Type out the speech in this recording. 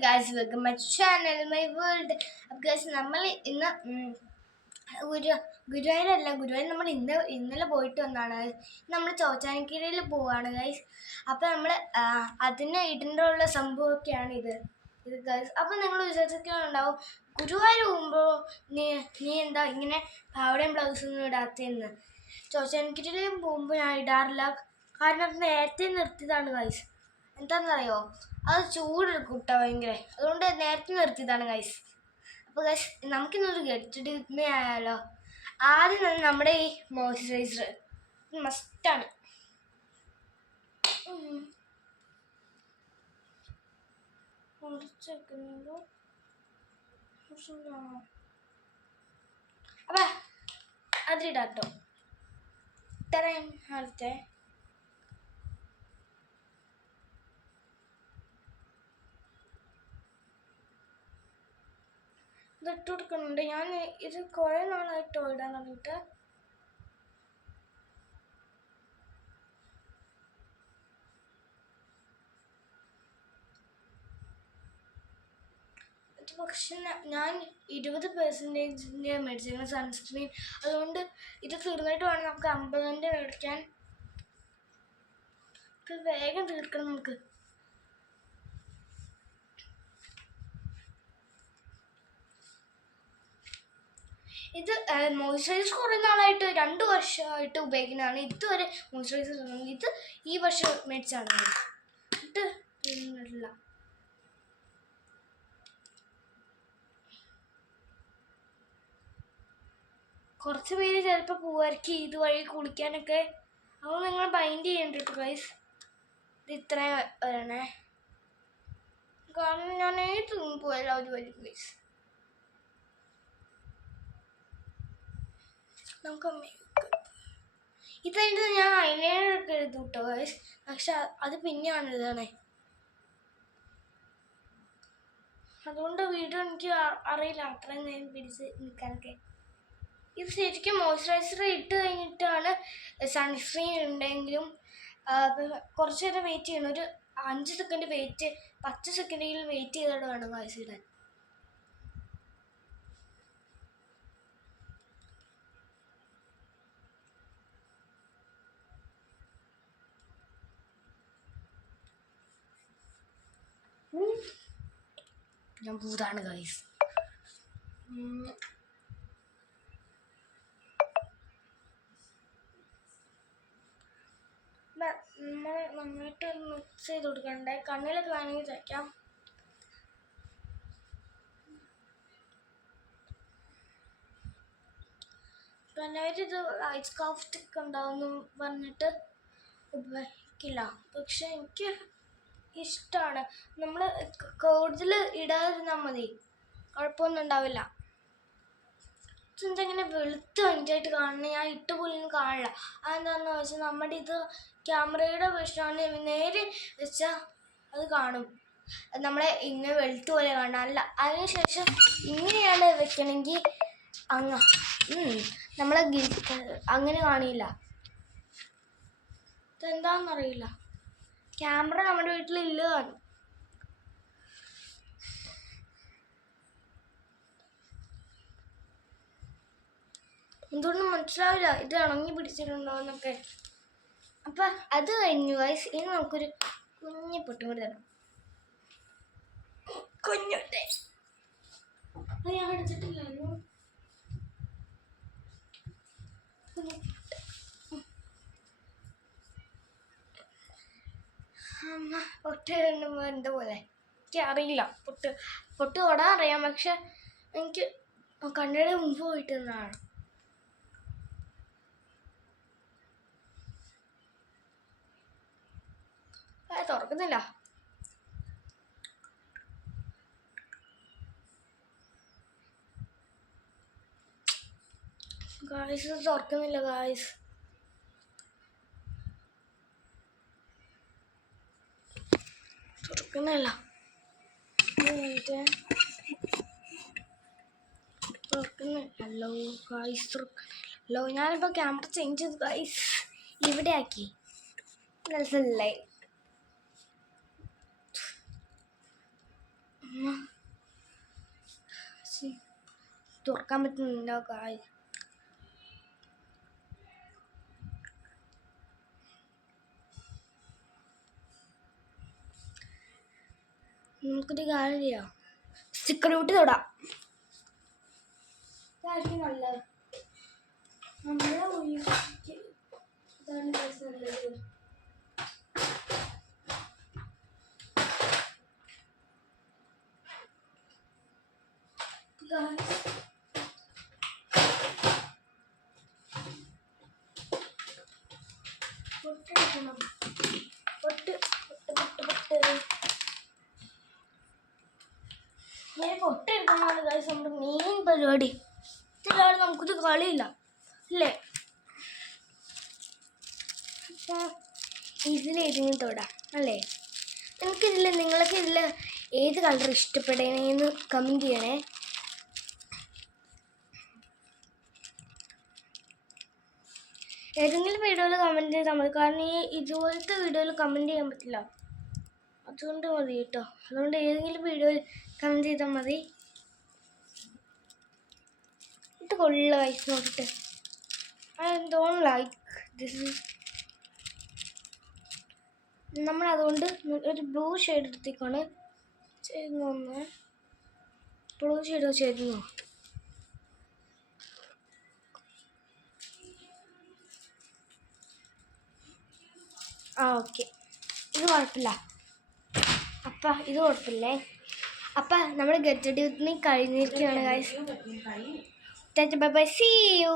guys, welcome my channel, my world. Guys, നമ്മൾ ഇന്ന് ഗുരുവായൂരല്ല, ഗുരുവായൂർ നമ്മൾ ഇന്നലെ പോയിട്ട് വന്നാണ്. നമ്മൾ ചോറ്റാനിക്കരയിൽ പോവാണ് ഗൈസ്. അപ്പം നമ്മൾ അതിന് ഇടേണ്ടുള്ള സംഭവമൊക്കെയാണ് ഇത് ഗൈസ്. അപ്പം നിങ്ങൾ വിചാരിക്കുന്നുണ്ടാവും, ഗുരുവായൂർ പോകുമ്പോൾ നീ എന്താ ഇങ്ങനെ പാവടയും ബ്ലൗസൊന്നും ഇടാത്തതെന്ന്. ചോറ്റാനിക്കരയിൽ പോകുമ്പോൾ ഞാൻ ഇടാറില്ല, കാരണം അത് നേരത്തെ നിർത്തിയതാണ് ഗൈസ്. എന്താണെന്നറിയോ, അത് ചൂടെടുക്കും കേട്ടോ ഭയങ്കര, അതുകൊണ്ട് നേരത്തെ നിർത്തിയതാണ് ഗൈസ്. അപ്പോൾ ഗൈസ്, നമുക്കിന്നൊരു ഗെറ്റ് ആയാലോ. ആദ്യം തന്നെ നമ്മുടെ ഈ മോയ്സ്ചറൈസർ മസ്റ്റാണ്. അപ്പം അതിലിടാട്ടോ ഇത്രയും കാലത്തെ. ഇതിട്ട് കൊടുക്കുന്നുണ്ട്. ഞാൻ ഇത് കുറേ നാളായിട്ടോ ഇടാൻ തുടങ്ങിയിട്ട്. പക്ഷെ ഞാൻ 20% മേടിച്ചിരുന്നു സൺസ്ക്രീൻ. അതുകൊണ്ട് ഇത് തീർന്നിട്ട് വേണം നമുക്ക് 50 മേടിക്കാൻ. വേഗം തീർക്കണം നമുക്ക്. ഇത് മോയ്സ്ചറൈസർ കുറേ നാളായിട്ട് 2 വർഷമായിട്ട് ഉപയോഗിക്കുന്നതാണ്. ഇതുവരെ മോയ്സ്ചറൈസർ ഇത് ഈ വർഷം മേടിച്ചാണ്. ഇത് ഇല്ല, കുറച്ച് പേര് ചിലപ്പോൾ പോവായിരിക്കും ഇതുവഴി കുളിക്കാനൊക്കെ. അപ്പോൾ നിങ്ങൾ മൈൻഡ് ചെയ്യണ്ട കേട്ടോ ഗൈസ്. ഇത് ഇത്രയും വരണേ, കാരണം ഞാൻ ഏത് പോയാലും അത് വരും ഗൈസ്. നമുക്ക് ഇതായിട്ട് ഞാൻ ഐലൈനറൊക്കെ എഴുതും കേട്ടോ ഗൈസ്, പക്ഷെ അത് പിന്നെയാണ് എഴുതണേ. അതുകൊണ്ട് വീഡിയോ എനിക്ക് അറിയില്ല അത്രയും നേരം പിടിച്ച് നിൽക്കാനൊക്കെ. ഇത് ശരിക്കും മോയ്സ്ചറൈസർ ഇട്ട് കഴിഞ്ഞിട്ടാണ് സൺസ്ക്രീൻ ഉണ്ടെങ്കിലും കുറച്ച് നേരം വെയിറ്റ് ചെയ്യണം. ഒരു 5 സെക്കൻഡ് 10 സെക്കൻഡെങ്കിലും വെയിറ്റ് ചെയ്തിട്ട് വേണം ഗൈസ് ഇടാൻ. ഞാൻ ഭൂതാണ് ഗൈസ്. നമ്മൾ നന്നായിട്ട് മിക്സ് ചെയ്ത് കൊടുക്കണ്ടേ. കണ്ണിലൊക്കെ വേണമെങ്കിൽ തയ്ക്കാം. എല്ലാവരും ഇത് ഐസ് കാഫ്റ്റൊക്കെ ഉണ്ടാവുമെന്ന് പറഞ്ഞിട്ട് ഉപയോഗിക്കില്ല, പക്ഷെ എനിക്ക് ഇഷ്ടമാണ്. നമ്മൾ കൂടുതൽ ഇടാതിരുന്നാൽ മതി, കുഴപ്പമൊന്നും ഉണ്ടാവില്ല. ഇതെന്തെങ്ങനെ വെളുത്ത് ഭയങ്കരമായിട്ട് കാണുന്നത്, ഞാൻ ഇട്ട് പോലും കാണില്ല. അതെന്താണെന്ന് വെച്ചാൽ നമ്മുടെ ഇത് ക്യാമറയുടെ പ്രശ്നമാണ്. നേരെ വെച്ചാൽ അത് കാണും, നമ്മളെ ഇങ്ങനെ വെളുത്ത് പോലെ കാണാം. അല്ല, അതിനുശേഷം ഇങ്ങനെയാണ് വെക്കണമെങ്കിൽ നമ്മളെ അങ്ങനെ കാണില്ല. ഇതെന്താണെന്നറിയില്ല, ക്യാമറ നമ്മുടെ വീട്ടിലില്ല കാണും. എന്തുകൊണ്ടും മനസ്സിലാവില്ല ഇത് ഉണങ്ങി പിടിച്ചിട്ടുണ്ടോന്നൊക്കെ. അപ്പം അത് കഴിഞ്ഞു ഗൈസ്. ഇനി നമുക്കൊരു കുഞ്ഞു പൊട്ടും കൂടി തരാം. കുഞ്ഞുട്ടെ അത് ഞാൻ എടുത്തിട്ടില്ലായിരുന്നു. പൊട്ട് കണ്ടുമ്പോൾ എന്താ പോലെ എനിക്കറിയില്ല. പൊട്ട് തൊടാൻ അറിയാം, പക്ഷെ എനിക്ക് കണ്ണയുടെ മുമ്പ് പോയിട്ട് നിന്നാണ്. തുറക്കുന്നില്ല ഗായ്സ്, തുറക്കുന്നില്ല ഗായ്സ്. തുറക്കുന്നില്ല. തുറക്കുന്നില്ലല്ലോ ഗായ്സ്, തുറക്കുന്നില്ലല്ലോ. ഞാനിപ്പോൾ ക്യാമറ ചേഞ്ച് ചെയ്തു ഗായ്സ്, ഇവിടെ ആക്കി. മനസ്സിലായി. തുറക്കാൻ പറ്റുന്നുണ്ടോ ഗായ്സ്? നമുക്കൊരു കാര്യം ചെയ്യാം, സ്റ്റിക്കർ കൂട്ടി തൊടാം. ഇതായിരിക്കും നല്ലത്. നമ്മളെ ഒഴിവാക്കി ഇതാണ് നല്ലത്. പൊട്ടിക്കണം, പൊട്ട് പൊട്ട് പൊട്ട് പൊട്ട്. ഇങ്ങനെ പൊട്ടെടുക്കണമാണ് ഗൈസ് നമ്മുടെ മെയിൻ പരിപാടി. ഇതിലാണ് നമുക്കിത് കളിയില്ല അല്ലേ? അപ്പം ഇതിലേതെങ്കിലും തൊടാം അല്ലേ? നിങ്ങൾക്ക് ഇതിൽ ഏത് കളർ ഇഷ്ടപ്പെടണേന്ന് കമൻറ്റ് ചെയ്യണേ. ഏതെങ്കിലും വീഡിയോയിൽ കമൻറ്റ് ചെയ്താൽ മതി, കാരണം ഇതുപോലത്തെ വീഡിയോയിൽ കമൻറ്റ് ചെയ്യാൻ പറ്റില്ല, അതുകൊണ്ട് മതി കേട്ടോ. അതുകൊണ്ട് ഏതെങ്കിലും വീഡിയോയിൽ കമൻറ്റ് ചെയ്താൽ മതി. ഇത് കൊള്ള വയസ്സ് നോക്കിയിട്ട് ഐ ഡോണ്ട് ലൈക്ക് ദിസ്. നമ്മളതുകൊണ്ട് ഒരു ബ്ലൂ ഷെയ്ഡ് എടുത്തേക്കാണ് ചെയ്യുന്ന. ബ്ലൂ ഷെയ്ഡ് ചെയ്യുന്നു. ഓക്കെ, ഇത് കുഴപ്പമില്ല. അപ്പം ഇത് കുഴപ്പമില്ലേ? അപ്പം നമ്മൾ ഗെറ്റ് റെഡി വിത്ത് മീ കഴിഞ്ഞിരിക്കുകയാണ് guys. Bye bye, see U.